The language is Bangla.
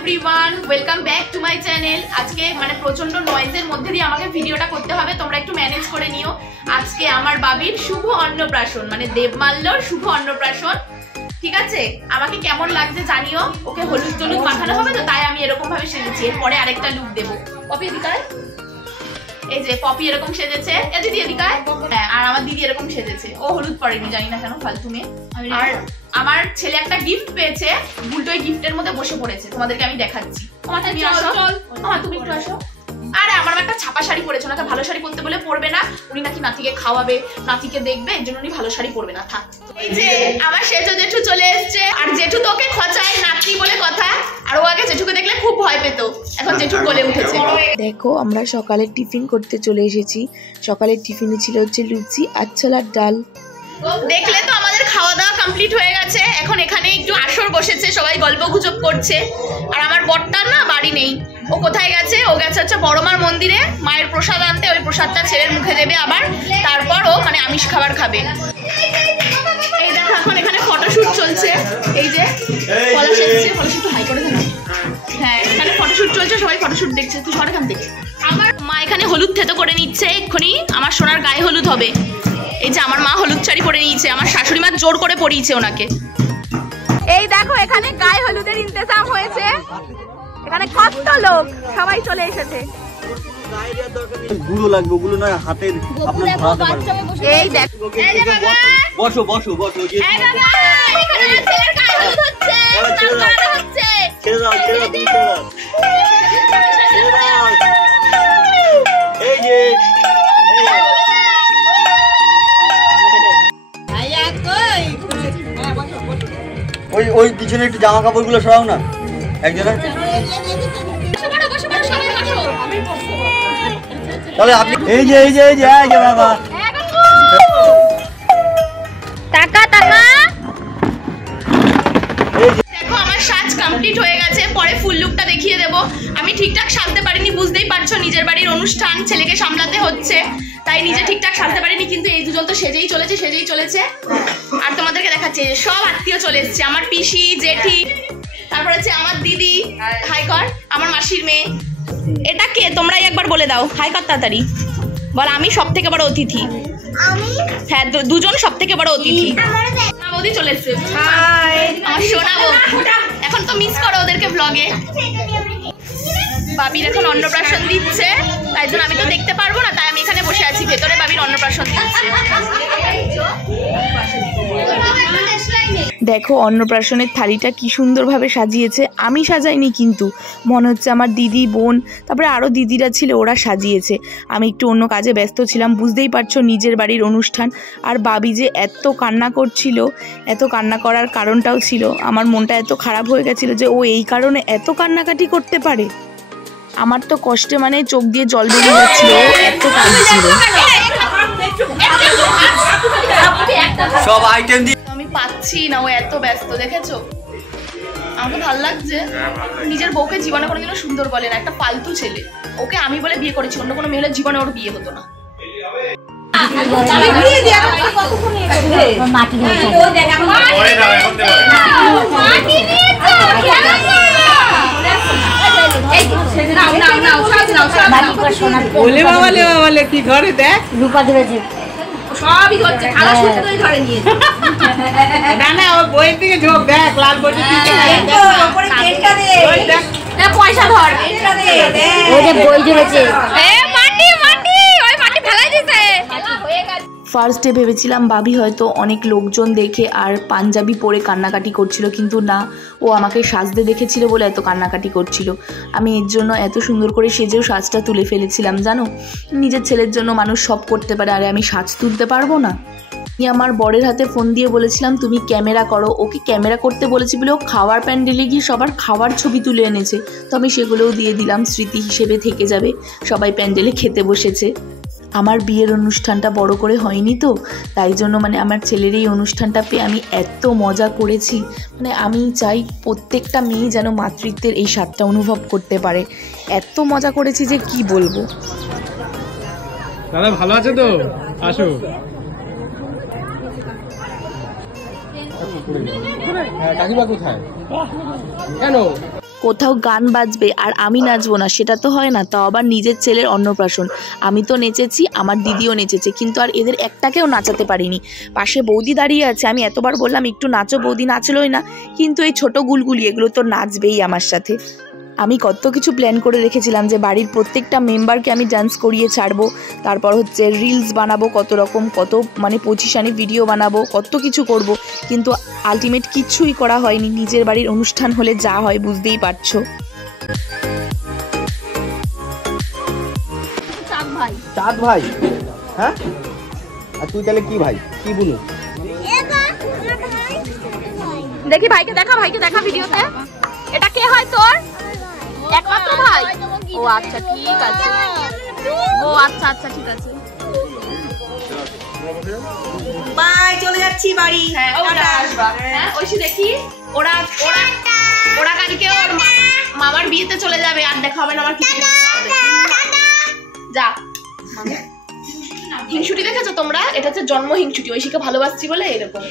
Everyone, welcome back to my channel. আজকে মানে প্রচন্ড নয়েজের মধ্যে দিয়ে আমাকে ভিডিওটা করতে হবে, তোমরা একটু ম্যানেজ করে নিও। আজকে আমার বাবির শুভ অন্নপ্রাশন, মানে দেবমাল্যর শুভ অন্নপ্রাশন, ঠিক আছে? আমাকে কেমন লাগছে জানিও। ওকে হলুদ টলুদ মাখানো হবে তো, তাই আমি এরকম ভাবে সেজেছি। এরপরে আরেকটা লুক দেবো। পপি এদিকায়, এই যে পপি এরকম সেজেছে, দিদি এদিকায়। হ্যাঁ, আর আমার দিদি এরকম সেজেছে। ও হলুদ পরেনি, জানি না কেন, ফালতু মেয়ে। আর আমার ছেলে একটা গিফট পেয়েছে, উল্টো গিফটের মধ্যে বসে পড়েছে, তোমাদেরকে আমি দেখাচ্ছি। তুমি আসো, তুমি একটু আসো। আরে আমার একটা ছাপা শাড়ি পরেছে, ওনাকে ভালো শাড়ি পরতে বলে পরবে না। উনি নাকি নাতিকে খাওয়াবে, নাতিকে দেখবে, এর জন্য উনি ভালো শাড়ি পরবে না। থাক। এই যে আমার সেজো জেঠু চলে এসছে, আর জেঠু তোকে খচায় নাতি বলে কথা। আর ও আগে জেঠুকে দেখলে খুব ভয় পেত, এখন জেঠুর কোলে উঠেছে। দেখো আমরা সকালে টিফিন করতে চলে এসেছি। সকালের টিফিনে ছিল হচ্ছে লুচি আর ছোলার ডাল। দেখলে তো আমাদের খাওয়া দাওয়া কমপ্লিট হয়ে গেছে। এখন এখানে একটু আসর বসেছে, সবাই গল্প গুজব করছে। আর আমার বরটা না বাড়ি নেই, ও কোথায় গেছে? ও গেছে হচ্ছে বড়মার মন্দিরে মায়ের প্রসাদ আনতে। ওই প্রসাদটা ছেলের মুখে দেবে আবার, তারপর ও মানে আমিষ খাবার খাবে। এই দেখো এখন এখানে ফটোশুট চলছে। এই যে পলাশ এসেছে, পলাশ একটু হাই করে দেন। হ্যাঁ, এখানে ফটোশুট চলছে, সবাই ফটোশুট দেখছে। তুই সর এখান থেকে। আমার মা এখানে হলুদ থেতো করে নিচ্ছে, এক্ষুনি আমার সোনার গায়ে হলুদ হবে। এই যে আমার মা হলুদ শাড়ি পরে নিয়েছে, আমার শাশুড়ি মা জোর করে পরিয়েছে ওনাকে। এই দেখো এখানে গায়ে হলুদের ইন্তজাম হয়েছে। এখানে কত লোক, সবাই চলে এসেছে। গুলো লাগবে, ওগুলো না হাতের আপনার ধরাতে পারবে। এই দেখো, এই যে বাবা বসো বসো বসো। এই বাবা এখানে ছেলের গায়ে হলুদ হচ্ছে, নাম করা হচ্ছে। ছেড়ে দাও, ছেড়ে দাও, ছেড়ে দাও। এই যে ওই পিছনে একটু জামা কাপড় গুলো সরাও না একজনের। তাহলে আপনি এই যে এই যে এই যে এই যে বাবা টাকা টাকা। দেখো আমার সাজ কমপ্লিট হয়ে গেছে, পরে ফুল লুকটা দেখিয়ে দেব। আমি ঠিকঠাক সাজতে পারিনি, বুঝতেই পারছো, নিজের বাড়ির অনুষ্ঠান, ছেলেকে সামলাতে হচ্ছে, তাই নিজে ঠিকঠাক সাজতে পারিনি। কিন্তু এই দুজন তো সেজেই চলেছে। আর তোমাদেরকে দেখাচ্ছে সব আত্মীয় চলে এসছে, আমার পিসি, জেঠি, তারপর হচ্ছে আমার দিদি। হাই কর, আমার মাসির মেয়ে। এটা কে তোমরাই একবার বলে দাও, হাই কর তাড়াতাড়ি বল। আমি সব থেকে বড় অতিথি। হ্যাঁ, দুজন সব থেকে বড় অতিথি। বৌদি চলে এসছে, আমার সোনা বউ। এখন তো মিস করো ওদেরকে ব্লগে। বাবির এখন অন্নপ্রাশন দিচ্ছে, তাই জন্য আমি তো দেখতে পারবো না, তাই আমি এখানে বসে আছি ভেতরে। বাবির অন্নপ্রাশন দিচ্ছে। দেখো অন্নপ্রাশনের থালিটা কি সুন্দরভাবে সাজিয়েছে। আমি সাজাইনি, কিন্তু মনে হচ্ছে আমার দিদি, বোন, তারপরে আরও দিদিরা ছিল, ওরা সাজিয়েছে। আমি একটু অন্য কাজে ব্যস্ত ছিলাম, বুঝতেই পারছো, নিজের বাড়ির অনুষ্ঠান। আর বাবি যে এত কান্না করছিল, এত কান্না করার কারণটাও ছিল, আমার মনটা এত খারাপ হয়ে গেছিলো যে ও এই কারণে এত কান্নাকাটি করতে পারে। আমার তো কষ্টে মানে চোখ দিয়ে জল বেরিয়ে যাচ্ছিল, এত কাঁদছিল। সব আইটেম দিয়ে আমি পাচ্ছি না, ও এত ব্যস্ত, দেখেছো? আমাকে ভালো লাগছে। নিজের বউকে জীবনে কোনোদিনও সুন্দর বলে না, একটা ফালতু ছেলে। ওকে আমি বলে বিয়ে করেছি, অন্য কোনো মেয়ের জীবনে ওর বিয়ে হতো না। কি ঘরে দেখ রূপা ধরেছে, সবই হচ্ছে, খালা শুনতে তো ঘরে নিয়ে না না, ওই বইয়ের দিকে ঝোঁক, দেখ লাল বইটা পয়সা ধর, ওই যে বই ধরেছে। ফার্স্টে ভেবেছিলাম বাবি হয়তো অনেক লোকজন দেখে আর পাঞ্জাবি পরে কান্নাকাটি করছিল, কিন্তু না, ও আমাকে সাজতে দেখেছিল বলে এত কান্নাকাটি করছিল। আমি এর জন্য এত সুন্দর করে সেজেও সাজটা তুলে ফেলেছিলাম। জানো, নিজের ছেলের জন্য মানুষ সব করতে পারে, আরে আমি সাজ তুলতে পারবো না? আমি আমার বরের হাতে ফোন দিয়ে বলেছিলাম তুমি ক্যামেরা করো। ওকে ক্যামেরা করতে বলেছি বলে ও খাওয়ার প্যান্ডেলে গিয়ে সবার খাওয়ার ছবি তুলে এনেছে, তো আমি সেগুলোও দিয়ে দিলাম, স্মৃতি হিসেবে থেকে যাবে। সবাই প্যান্ডেলে খেতে বসেছে। আমার বিয়ের অনুষ্ঠানটা বড় করে হয়নি তো, তাই জন্য মানে আমার ছেলের এই অনুষ্ঠানটা পেয়ে আমি এত মজা করেছি। মানে আমি চাই প্রত্যেকটা মেয়ে যেন মাতৃত্বের এই স্বাদটা অনুভব করতে পারে। এত মজা করেছি যে কি বলবো। দাদা ভালো আছে তো? আসো। কাকিমা কোথায়? কেন কোথাও গান বাজবে আর আমি নাচবো না, সেটা তো হয় না। তাও আবার নিজের ছেলের অন্নপ্রাশন। আমি তো নেচেছি, আমার দিদিও নেচেছে, কিন্তু আর এদের একটাকেও নাচাতে পারিনি। পাশে বৌদি দাঁড়িয়ে আছে, আমি এতবার বললাম একটু নাচো, বৌদি নাচলোই না। কিন্তু এই ছোট গুলগুলি এগুলো তো নাচবেই আমার সাথে। আমি কত কিছু প্ল্যান করে রেখেছিলাম যে বাড়ির প্রত্যেকটা মেম্বারকে আমি ডান্স করিয়ে ছাড়বো, তারপর হচ্ছে রিলস বানাবো, কত রকম কত মানে পজিশানে ভিডিও বানাবো, কত কিছু করব, কিন্তু আলটিমেট কিচ্ছুই করা হয়নি। নিজের বাড়ির অনুষ্ঠান হলে যা হয় বুঝতেই পারছো। চাঁদ ভাই, হ্যাঁ? আর তুই তাহলে কি ভাই, কি বলু? দেখি ভাইকে দেখা ভিডিওতে। এটা কে হয় তোর একমাত্র ভাই? ও আচ্ছা ঠিক আছে, ও আচ্ছা আচ্ছা ঠিক আছে। বাই, চলে যাচ্ছি বাড়ি। হ্যাঁ ওরা আসবা। হ্যাঁ ঐশী দেখি ওরা ওরা ওরা কালকে ওর মামার বিয়েতে চলে যাবে, আর দেখা হবে না আমার কিছু। যা। হিংসুটি দেখেছো তোমরা? এটা হচ্ছে জন্ম হিংসুটি, ঐশীকে ভালোবাসছি বলে এরকম।